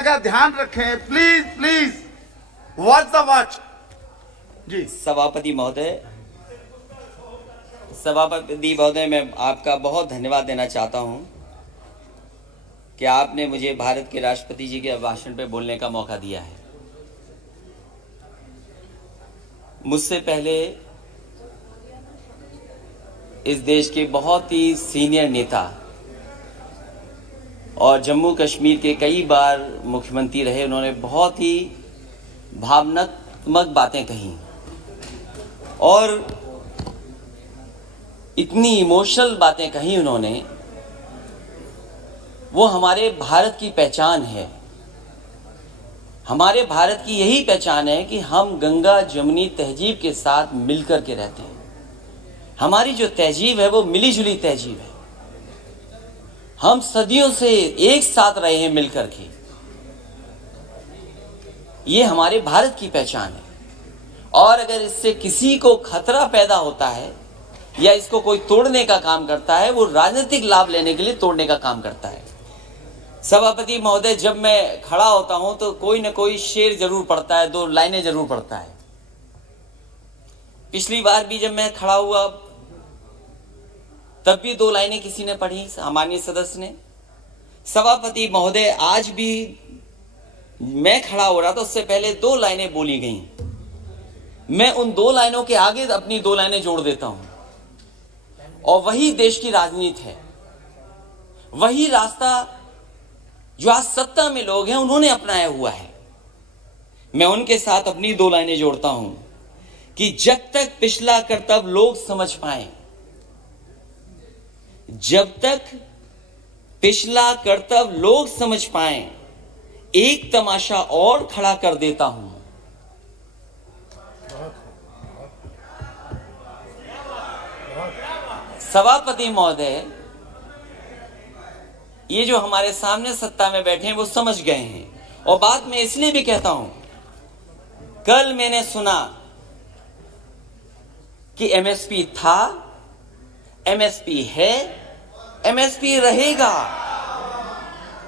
का ध्यान रखें, please please watch the watch. जी सभापति महोदय, मैं आपका बहुत धन्यवाद देना चाहता हूं कि आपने मुझे भारत के राष्ट्रपति जी के भाषण पे बोलने का मौका दिया है। मुझसे पहले इस देश के बहुत ही सीनियर नेता और जम्मू कश्मीर के कई बार मुख्यमंत्री रहे, उन्होंने बहुत ही भावनात्मक बातें कही और इतनी इमोशनल बातें कही उन्होंने। वो हमारे भारत की पहचान है। हमारे भारत की यही पहचान है कि हम गंगा जमुनी तहजीब के साथ मिलकर के रहते हैं। हमारी जो तहजीब है वो मिली जुली तहजीब है। हम सदियों से एक साथ रहे हैं मिलकर के। ये हमारे भारत की पहचान है और अगर इससे किसी को खतरा पैदा होता है या इसको कोई तोड़ने का काम करता है, वो राजनीतिक लाभ लेने के लिए तोड़ने का काम करता है। सभापति महोदय, जब मैं खड़ा होता हूं तो कोई ना कोई शेर जरूर पढ़ता है, दो लाइनें जरूर पढ़ता है। पिछली बार भी जब मैं खड़ा हुआ तब भी दो लाइनें किसी ने पढ़ी, सामान्य सदस्य ने। सभापति महोदय, आज भी मैं खड़ा हो रहा था, उससे पहले दो लाइनें बोली गई। मैं उन दो लाइनों के आगे अपनी दो लाइनें जोड़ देता हूं और वही देश की राजनीति है। वही रास्ता जो आज सत्ता में लोग हैं उन्होंने अपनाया हुआ है। मैं उनके साथ अपनी दो लाइनें जोड़ता हूं कि जब तक पिछला कर्तव्य लोग समझ पाए, जब तक पिछला कर्तव्य लोग समझ पाए, एक तमाशा और खड़ा कर देता हूं। सभापति महोदय, ये जो हमारे सामने सत्ता में बैठे हैं वो समझ गए हैं और बात मैं इसलिए भी कहता हूं, कल मैंने सुना कि एमएसपी था, एमएसपी है, एमएसपी रहेगा।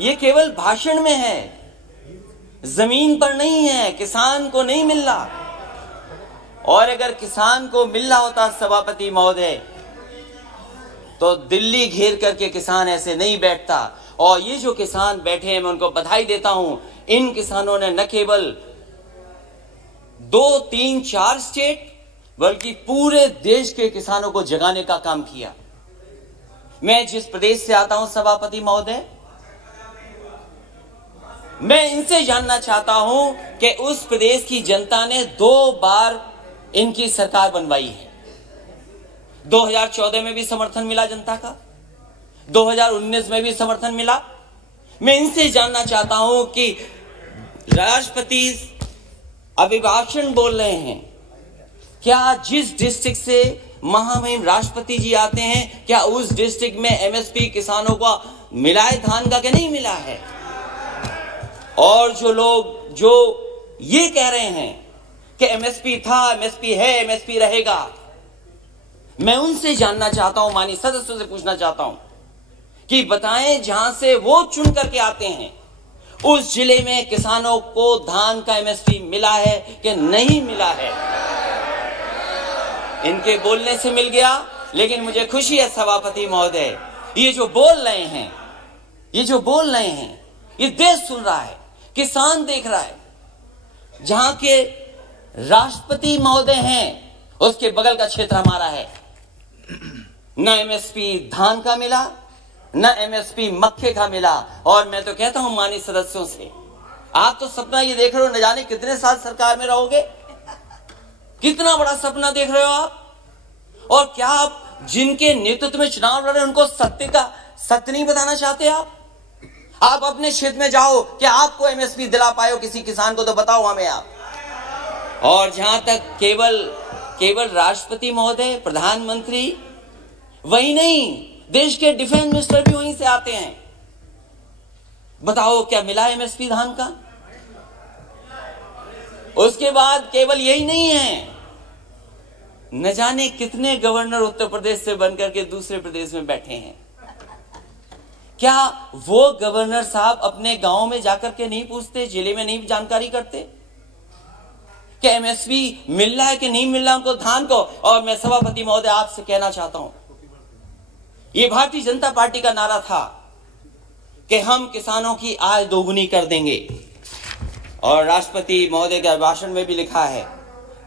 ये केवल भाषण में है, जमीन पर नहीं है, किसान को नहीं मिल रहा। और अगर किसान को मिल रहा होता सभापति महोदय तो दिल्ली घेर करके किसान ऐसे नहीं बैठता। और ये जो किसान बैठे हैं, मैं उनको बधाई देता हूं। इन किसानों ने न केवल 2, 3, 4 स्टेट बल्कि पूरे देश के किसानों को जगाने का काम किया। मैं जिस प्रदेश से आता हूं सभापति महोदय, मैं इनसे जानना चाहता हूं कि उस प्रदेश की जनता ने 2 बार इनकी सरकार बनवाई है। 2014 में भी समर्थन मिला जनता का, 2019 में भी समर्थन मिला। मैं इनसे जानना चाहता हूं कि राष्ट्रपति अभिभाषण बोल रहे हैं, क्या जिस डिस्ट्रिक्ट से महामहिम राष्ट्रपति जी आते हैं, क्या उस डिस्ट्रिक्ट में एमएसपी किसानों को मिला है धान का कि नहीं मिला है? और जो लोग जो ये कह रहे हैं कि एमएसपी था, एमएसपी है, एमएसपी रहेगा, मैं उनसे जानना चाहता हूं, माननीय सदस्यों से पूछना चाहता हूं कि बताएं जहां से वो चुन करके आते हैं उस जिले में किसानों को धान का एमएसपी मिला है कि नहीं मिला है। इनके बोलने से मिल गया, लेकिन मुझे खुशी है सभापति महोदय, ये जो बोल रहे हैं, ये देश सुन रहा है, किसान देख रहा है। जहां के राष्ट्रपति महोदय हैं उसके बगल का क्षेत्र हमारा है। न एमएसपी धान का मिला, न एमएसपी मक्के का मिला। और मैं तो कहता हूं माननीय सदस्यों से, आप तो सपना ये देख रहे हो, न जाने कितने साल सरकार में रहोगे, कितना बड़ा सपना देख रहे हो आप। और क्या आप जिनके नेतृत्व में चुनाव लड़ रहे हैं उनको सत्य नहीं बताना चाहते? आप अपने क्षेत्र में जाओ, क्या आपको एमएसपी दिला पाए हो किसी किसान को? तो बताओ हमें आप। और जहां तक केवल राष्ट्रपति महोदय, प्रधानमंत्री, वही नहीं, देश के डिफेंस मिनिस्टर भी वहीं से आते हैं। बताओ क्या मिला एमएसपी धान का? उसके बाद केवल यही नहीं है, न जाने कितने गवर्नर उत्तर प्रदेश से बनकर के दूसरे प्रदेश में बैठे हैं। क्या वो गवर्नर साहब अपने गांव में जाकर के नहीं पूछते, जिले में नहीं जानकारी करते कि एमएसपी मिल रहा है कि नहीं मिल रहा उनको धान को? और मैं सभापति महोदय आपसे कहना चाहता हूं, ये भारतीय जनता पार्टी का नारा था कि हम किसानों की आय दोगुनी कर देंगे, और राष्ट्रपति महोदय के भाषण में भी लिखा है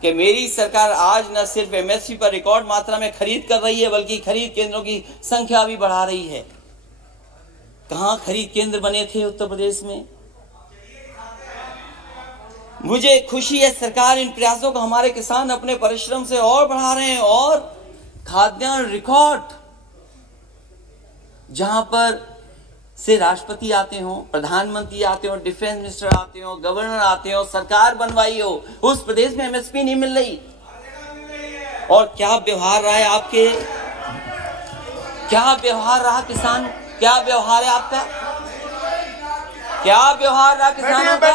कि मेरी सरकार आज न सिर्फ एमएसपी पर रिकॉर्ड मात्रा में खरीद कर रही है, बल्कि खरीद केंद्रों की संख्या भी बढ़ा रही है। कहां खरीद केंद्र बने थे उत्तर प्रदेश में? मुझे खुशी है सरकार इन प्रयासों को, हमारे किसान अपने परिश्रम से और बढ़ा रहे हैं, और खाद्यान्न रिकॉर्ड, जहां पर से राष्ट्रपति आते हो, प्रधानमंत्री आते हो, डिफेंस मिनिस्टर आते हो, गवर्नर आते हो, सरकार बनवाई हो, उस प्रदेश में एमएसपी नहीं मिल रही। और क्या व्यवहार रहा है आपके, क्या व्यवहार रहा किसान, क्या व्यवहार है आपका, क्या व्यवहार रहा किसानों का?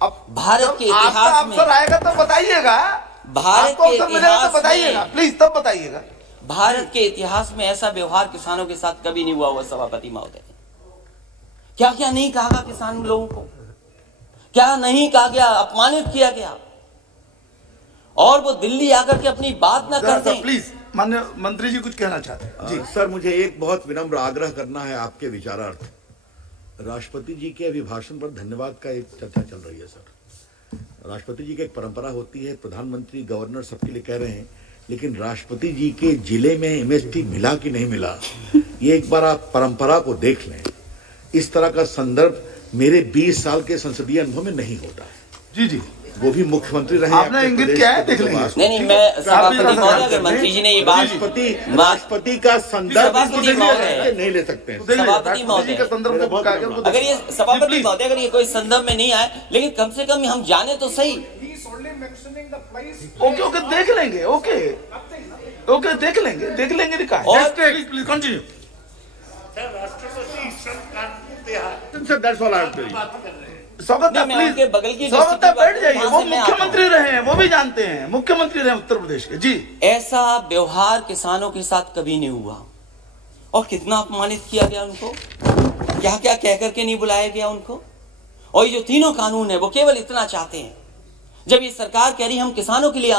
अब भारत के इतिहास में आएगा तो बताइएगा, भारत के इतिहास बताइएगा प्लीज, तब बताइएगा। भारत के इतिहास में ऐसा व्यवहार किसानों के साथ कभी नहीं हुआ हुआ सभापति महोदय। क्या क्या नहीं कहा गया किसान लोगों को, क्या नहीं कहा गया, अपमानित किया गया, और वो दिल्ली आकर के अपनी बात ना करते। प्लीज माननीय मंत्री जी कुछ कहना चाहते हैं जी। सर, मुझे एक बहुत विनम्र आग्रह करना है आपके विचारार्थ। राष्ट्रपति जी के अभिभाषण पर धन्यवाद का एक चर्चा चल रही है सर। राष्ट्रपति जी की एक परंपरा होती है, प्रधानमंत्री गवर्नर सबके लिए कह रहे हैं, लेकिन राष्ट्रपति जी के जिले में एमएसपी मिला कि नहीं मिला, ये एक बार आप परंपरा को देख लें। इस तरह का संदर्भ मेरे 20 साल के संसदीय अनुभव में नहीं होता है। जी जी, वो भी मुख्यमंत्री रहे। आपने इंगित किया है, देख लेंगे। नहीं, मैं सभापति महोदय, अगर मंत्री जी ने ये बात, राष्ट्रपति का संदर्भ नहीं ले सकते हैं। सभापति महोदय, अगर ये सभापति महोदय अगर ये कोई संदर्भ में नहीं आए, लेकिन कम से कम हम जाने तो सही। ओके ओके, देख लेंगे, ओके ओके, देख लेंगे लिखा है। और प्लीज कंटिन्यू। स्वागत है, मैं उनके बगल की स्वागत है, बैठ जाइए। वो वहां से मैं आता मुख्यमंत्री रहे हैं, वो भी जानते हैं, मुख्यमंत्री रहे उत्तर प्रदेश के जी। ऐसा व्यवहार किसानों के साथ कभी नहीं हुआ, और कितना अपमानित किया गया उनको, क्या क्या कह करके नहीं बुलाया गया उनको। और ये जो तीनों कानून है वो केवल इतना चाहते हैं, जब ये सरकार कह रही हम किसानों के लिए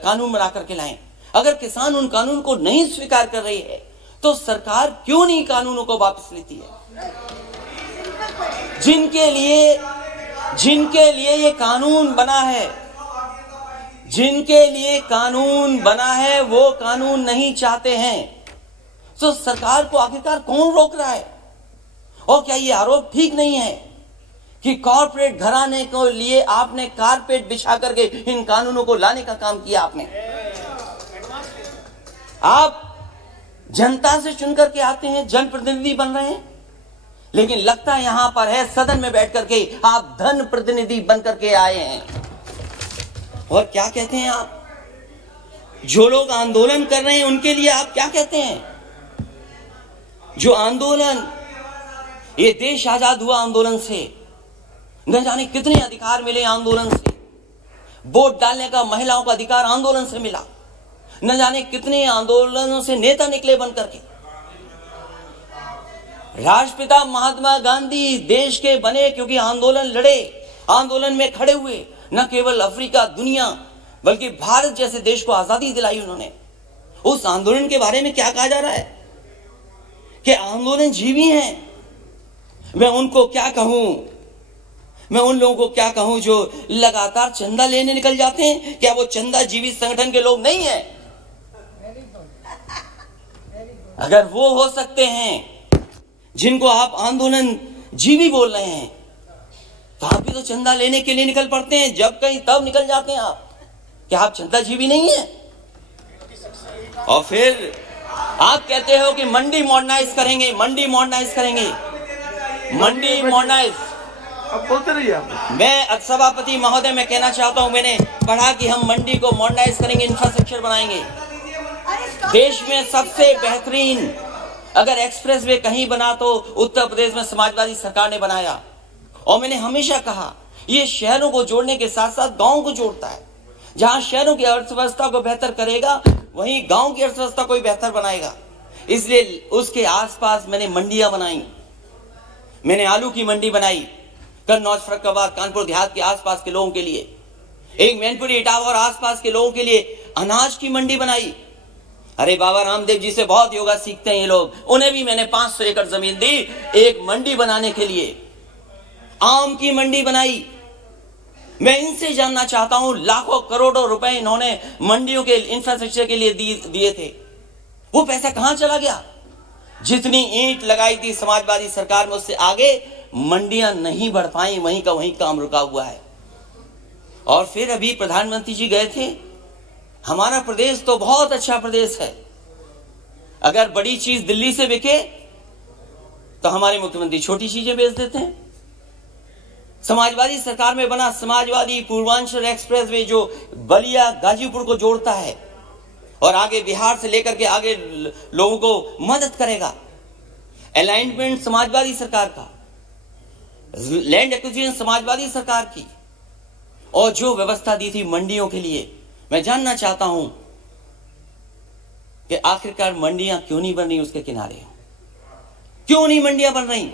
कानून बना करके लाएं, अगर किसान उन कानून को नहीं स्वीकार कर रही है तो सरकार क्यों नहीं कानूनों को वापस लेती है? जिनके लिए ये कानून बना है, जिनके लिए कानून बना है, वो कानून नहीं चाहते हैं, तो सरकार को आखिरकार कौन रोक रहा है? और क्या ये आरोप ठीक नहीं है कि कॉर्पोरेट घराने को लिए आपने कारपेट बिछा करके इन कानूनों को लाने का काम किया? आपने, आप जनता से चुन करके आते हैं, जनप्रतिनिधि बन रहे हैं, लेकिन लगता है यहां पर है सदन में बैठ करके आप धन प्रतिनिधि बन करके आए हैं। और क्या कहते हैं आप? जो लोग आंदोलन कर रहे हैं उनके लिए आप क्या कहते हैं? जो आंदोलन, ये देश आजाद हुआ आंदोलन से, न जाने कितने अधिकार मिले आंदोलन से, वोट डालने का महिलाओं का अधिकार आंदोलन से मिला, न जाने कितने आंदोलनों से नेता निकले बन करके। राष्ट्रपिता महात्मा गांधी देश के बने क्योंकि आंदोलन लड़े, आंदोलन में खड़े हुए, न केवल अफ्रीका, दुनिया, बल्कि भारत जैसे देश को आजादी दिलाई उन्होंने। उस आंदोलन के बारे में क्या कहा जा रहा है कि आंदोलन जीवी हैं। मैं उनको क्या कहूं, मैं उन लोगों को क्या कहूं जो लगातार चंदा लेने निकल जाते हैं? क्या वो चंदा जीवित संगठन के लोग नहीं है? अगर वो हो सकते हैं जिनको आप आंदोलन जीवी बोल रहे हैं, तो आप भी तो चंदा लेने के लिए निकल पड़ते हैं, जब कहीं तब निकल जाते हैं आप। क्या आप चंदा जीवी नहीं है? और फिर आप कहते हो कि मंडी मॉडर्नाइज करेंगे, मंडी मॉडर्नाइज करेंगे, मंडी मॉडर्नाइज। अब बोलते रहिए आप। मैं सभापति महोदय मैं कहना चाहता हूं, मैंने पढ़ा कि हम मंडी को मॉडर्नाइज करेंगे, इंफ्रास्ट्रक्चर बनाएंगे। देश में सबसे बेहतरीन अगर एक्सप्रेस वे कहीं बना तो उत्तर प्रदेश में समाजवादी सरकार ने बनाया। और मैंने हमेशा कहा ये शहरों को जोड़ने के साथ साथ गांव को जोड़ता है। जहां शहरों की अर्थव्यवस्था को बेहतर करेगा, वहीं गांव की अर्थव्यवस्था को भी बेहतर बनाएगा। इसलिए उसके आसपास मैंने मंडियां बनाई। मैंने आलू की मंडी बनाई कन्नौज, फर्रुखाबाद, कानपुर देहात के आसपास के लोगों के लिए। एक मैनपुरी, इटावा और आसपास के लोगों के लिए अनाज की मंडी बनाई। अरे बाबा रामदेव जी से बहुत योगा सीखते हैं ये लोग। उन्हें भी मैंने 500 एकड़ जमीन दी एक मंडी बनाने के लिए। आम की मंडी बनाई। मैं इनसे जानना चाहता हूं, लाखों करोड़ों रुपए इन्होंने मंडियों के इंफ्रास्ट्रक्चर के लिए दिए थे, वो पैसा कहां चला गया? जितनी ईंट लगाई थी समाजवादी सरकार में, उससे आगे मंडियां नहीं बढ़ पाई, वहीं का वहीं काम रुका हुआ है। और फिर अभी प्रधानमंत्री जी गए थे। हमारा प्रदेश तो बहुत अच्छा प्रदेश है। अगर बड़ी चीज दिल्ली से बिके तो हमारे मुख्यमंत्री छोटी चीजें बेच देते हैं। समाजवादी सरकार में बना समाजवादी पूर्वांचल एक्सप्रेस वे जो बलिया गाजीपुर को जोड़ता है और आगे बिहार से लेकर के आगे लोगों को मदद करेगा। अलाइनमेंट समाजवादी सरकार का, लैंड एक्विजिशन समाजवादी सरकार की, और जो व्यवस्था दी थी मंडियों के लिए। मैं जानना चाहता हूं कि आखिरकार मंडियां क्यों नहीं बन रही उसके किनारे? क्यों नहीं मंडियां बन रही?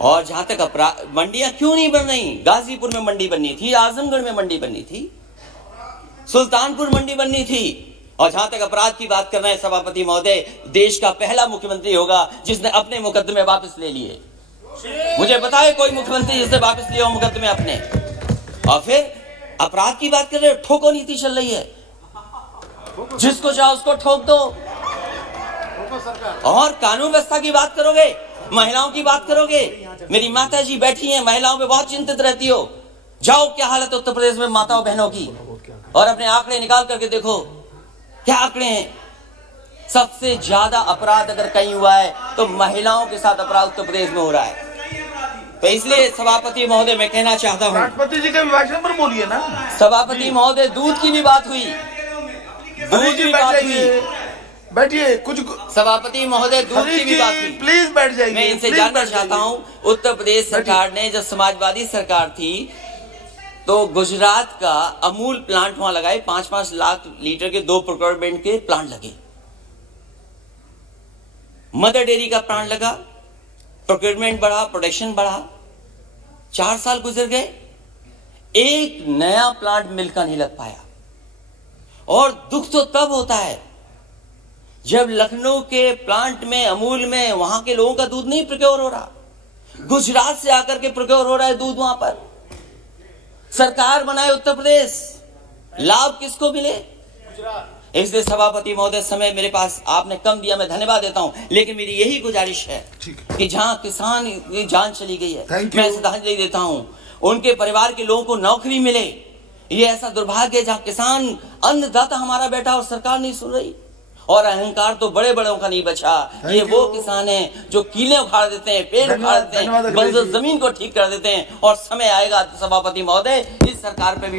और जहां तक मंडियां क्यों नहीं बन रही? गाजीपुर में मंडी बननी थी, आजमगढ़ में मंडी बननी थी, सुल्तानपुर मंडी बननी थी। और जहां तक अपराध की बात कर रहे हैं सभापति महोदय, देश का पहला मुख्यमंत्री होगा जिसने अपने मुकदमे वापस ले लिए। मुझे बताए कोई मुख्यमंत्री जिसने वापस लिए हो मुकदमे अपने। और फिर अपराध की बात कर रहे हो, ठोको नीति चल रही है, जिसको चाहो उसको ठोक दो। और कानून व्यवस्था की बात करोगे, महिलाओं की बात करोगे। मेरी माता जी बैठी हैं, महिलाओं पे बहुत चिंतित रहती हो। जाओ क्या हालत है उत्तर प्रदेश में माताओं बहनों की, और अपने आंकड़े निकाल करके देखो क्या आंकड़े हैं। सबसे ज्यादा अपराध अगर कहीं हुआ है तो महिलाओं के साथ अपराध उत्तर प्रदेश में हो रहा है। तो इसलिए सभापति महोदय मैं कहना चाहता हूं, राष्ट्रपति जी के अभिभाषण पर बोलिए ना। सभापति महोदय, दूध की भी बात हुई, दूध की बात हुई। बैठिए कुछ। सभापति महोदय, दूध की भी बात हुई। प्लीज बैठ जाइए। मैं इनसे जानना चाहता हूं, उत्तर प्रदेश सरकार ने, जब समाजवादी सरकार थी तो गुजरात का अमूल प्लांट वहां लगाए, 5-5 लाख लीटर के 2 प्रोक्योरमेंट के प्लांट लगे। मदर डेयरी का प्लांट लगा, प्रोक्योरमेंट बढ़ा, प्रोडक्शन बढ़ा। 4 साल गुजर गए, एक नया प्लांट मिल का नहीं लग पाया। और दुख तो तब होता है जब लखनऊ के प्लांट में, अमूल में, वहां के लोगों का दूध नहीं प्रोक्योर हो रहा, गुजरात से आकर के प्रोक्योर हो रहा है दूध। वहां पर सरकार बनाए उत्तर प्रदेश, लाभ किसको मिले? इसलिए सभापति महोदय, समय मेरे पास आपने कम दिया, मैं धन्यवाद देता हूं, लेकिन मेरी यही गुजारिश है कि जहां किसान की जान चली गई है, मैं श्रद्धांजलि देता हूं, उनके परिवार के लोगों को नौकरी मिले। ये ऐसा दुर्भाग्य है जहां किसान अन्नदाता हमारा बैठा और सरकार नहीं सुन रही। और अहंकार तो बड़े बड़ों का नहीं बचा। ये वो किसान हैं जो कीले उखाड़ देते हैं, पेड़ उखाड़ देते हैं, बंजर जमीन को ठीक कर देते हैं। और समय आएगा सभापति महोदय, इस सरकार पे भी